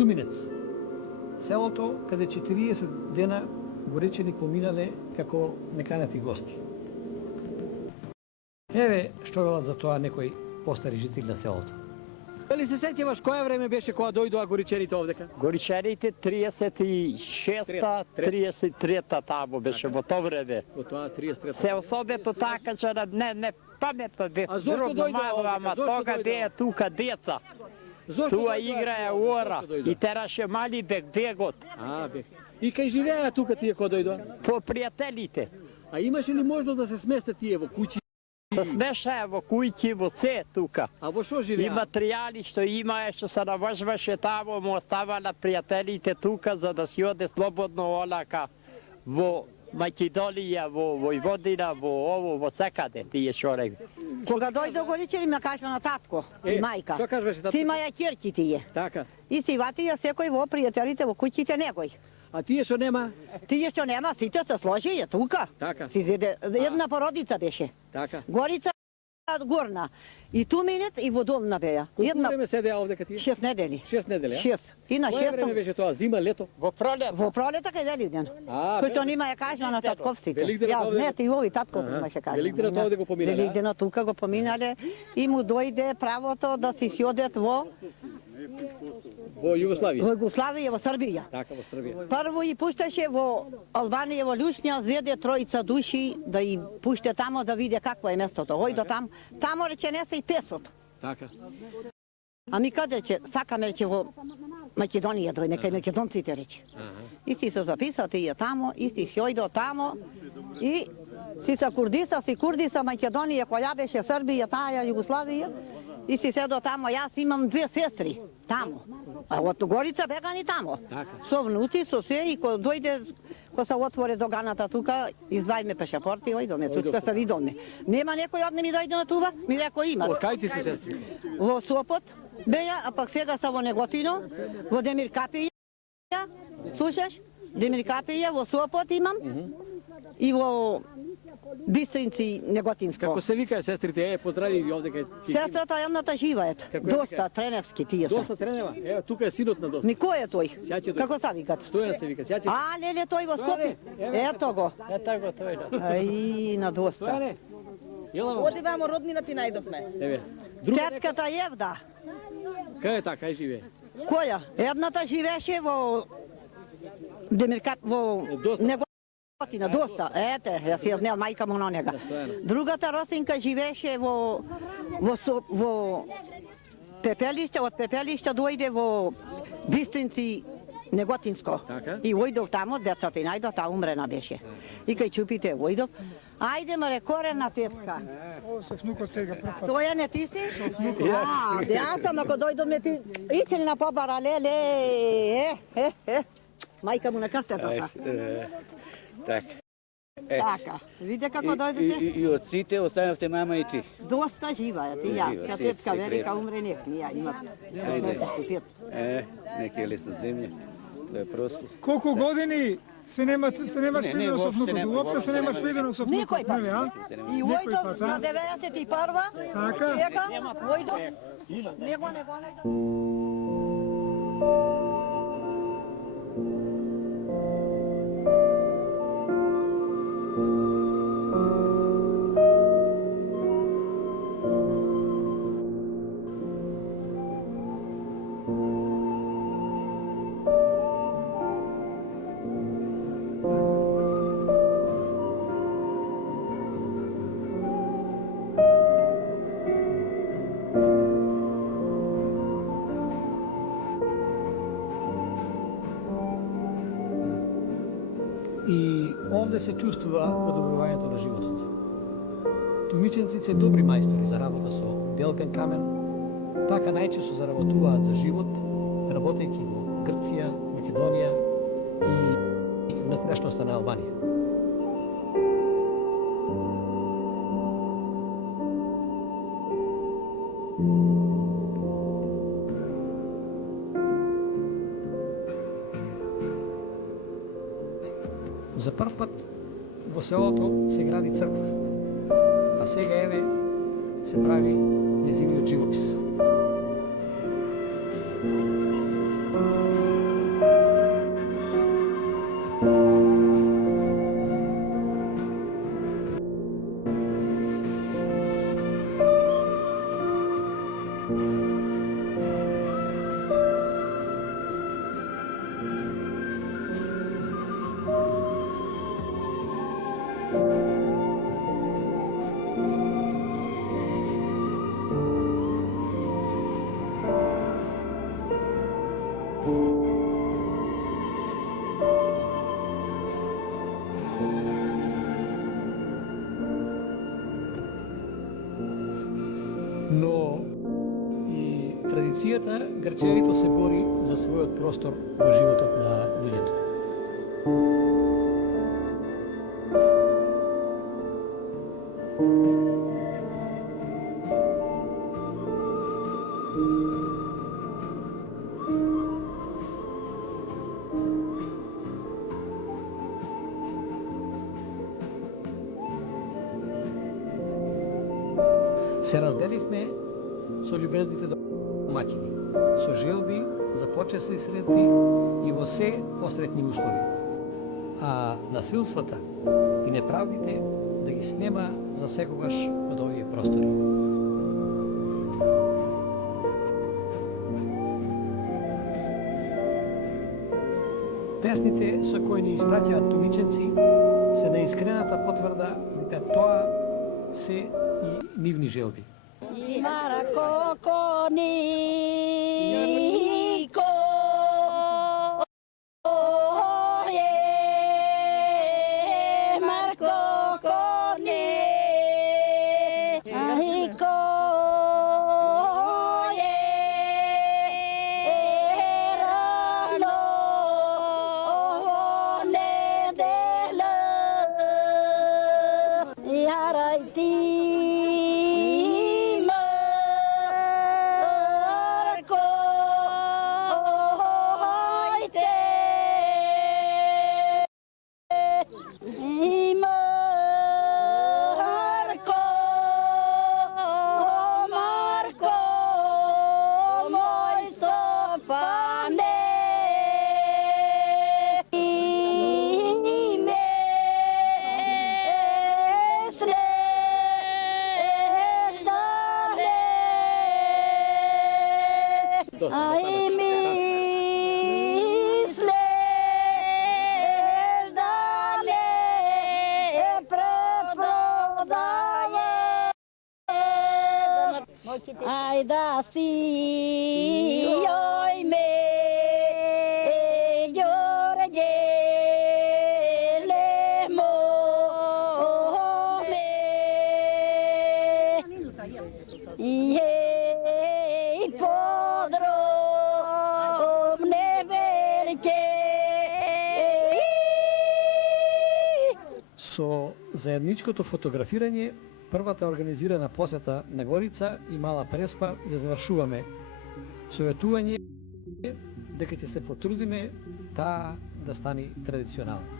Туминец. Селото каде 40 дена горечени поминале како неканати гости. Еве што велат за тоа некои постари жители на селото. Дали се сеќаваш која време беше кога дојдоа горичаните овдека? Горичаните 36-та, 33-та тамо беше во тоа време. Во тоа 33-та. Се особето така че не паметно де. А зошто дојдоа овдека? Ама тога де е тука деца. Туа играе ора и тераше мали бегот. Бег. И кај живееа тука тие кога дојдоа? По пријателите. А имаше ли можност да се сместат тие во куќи? Се смешаја во кујки, во се тука. А во што живеа? И материјали што имае, што се наважваше тамо, му оставале пријателите тука за да си оде слободно олака во Македонија, во Војводина, во ово, во секаде тие шореви. Кога дојде горичани ме кажува на татко и мајка. Што кажуваше татко? Си имаја ќерки тие. Така. И си ватија секој во пријателите во куќите негој. А тие што нема? Тие што нема, сите се сложија тука. Така. Една породица беше. Така. Горица горна. И Туминец и во Долна беа. Колку време седеа овдека тие? 6 недели. 6 недели, а? 6. И на 6. Кој време беше тоа? Зима, лето? Во пролет. Во пролета кај Великден. Кој што нема ја кажува на татковците. Великденот Ја знаете и ови татко имаше кажува. Великденот овде го поминале. Великденот тука го поминале и му дојде правото да си одат во Југославија. Во Југославија, во Србија. Така, во Србија. Прво и пушташе во Албанија, во Лјушња, зеде тројца души да и пуште тамо да виде какво е местото. Ојдо тамо рече не се и 500. Така. А ми каде че сакаме рече во Македонија дојме кај македонците рече. Исти се записаа тие тамо, исти си ојдо тамо и си са курдиса Македонија која беше Србија, таа Југославија. И си седо тамо, јас имам 2 сестри тамо. А од Горица бегани тамо. Со внуци, со се и кога дојде, кога се отворе доганата тука, извајме пешапорти, ојдоме тука се видоме. Нема некој од не ми дојде на това? Ми реко има. Од кај ти се сестри? Во Сопот беа, а пак сега са во Неготино, во Демиркапија. Слушаш? Демиркапија, во Сопот имам. И во Бистринци, Неготинско. Како се вика сестрите? Поздрави ви овде кај ти. Сестрата едната живеет. Доста Треневски тие се. Доста Тренева. Ево тука е синот на Доста. Ми кој е тој? Сјаќе Како се викат? Стојан се вика. Сјаќе. А, леле, тој во Скопје. Ето го. Ето го тој. Ај, на Доста. Стојане. Оди вамо роднина ти најдовме. Еве. Тетката Евда. Кај е така, кај живее? Која? Едната живееше во Демиркап, во Неготина, Доста. Ете, јас ја знел мајка му на нега. Другата родинка живееше во Пепелиште, од Пепелиште дојде во Бистринци, Неготинско. И ојдов тамо, децата и најдов, та умрена беше. И кај чупите ојдов, ајде ме рекоре на тетка. Со внукот сега прв пат. Тоја не ти си? Јас сам ако дојдоме ти, ичел на побара, леле, мајка му на крстето. Така. Така, виде како дојдете? И од сите останавте мама и ти. Доста жива е, ти ја. Ка тетка велика умре нек, ја има 95. Неке ли со земја, да е просто. Колку години се немаш видено со внукот? Уопште се немаш видено со внукот? Никој пат. И ојдов на 91-ва, сега ојдов, него. И овде се чувствува подобрувањето на животот. Тумиченци се добри мајстори за работа со делбен камен, така најчесто заработуваат за живот, работејќи во Грција, Македонија и внатрешноста на Албанија. За прв пат во селото се гради црква, а сега еве се прави незиниот живопис. Но и традицијата грчевито се бори за својот простор во животот на луѓето. Се разделивме со љубезните домаќини, со желби за почесни средби и во се посретни услови. А насилствата и неправдите да ги снема за секогаш од овие простори. Песните со кои ни испраќаат тумиченци се неискрената потврда дека тоа се и нивни желби. Марко конико Марко конико Ai da si oi me llore le mo me e podro ne verke. Со заедничкото фотографирање, првата организирана посета на Горица и Мала Преспа ја завршуваме. Советување дека ќе се потрудиме таа да стане традиционална.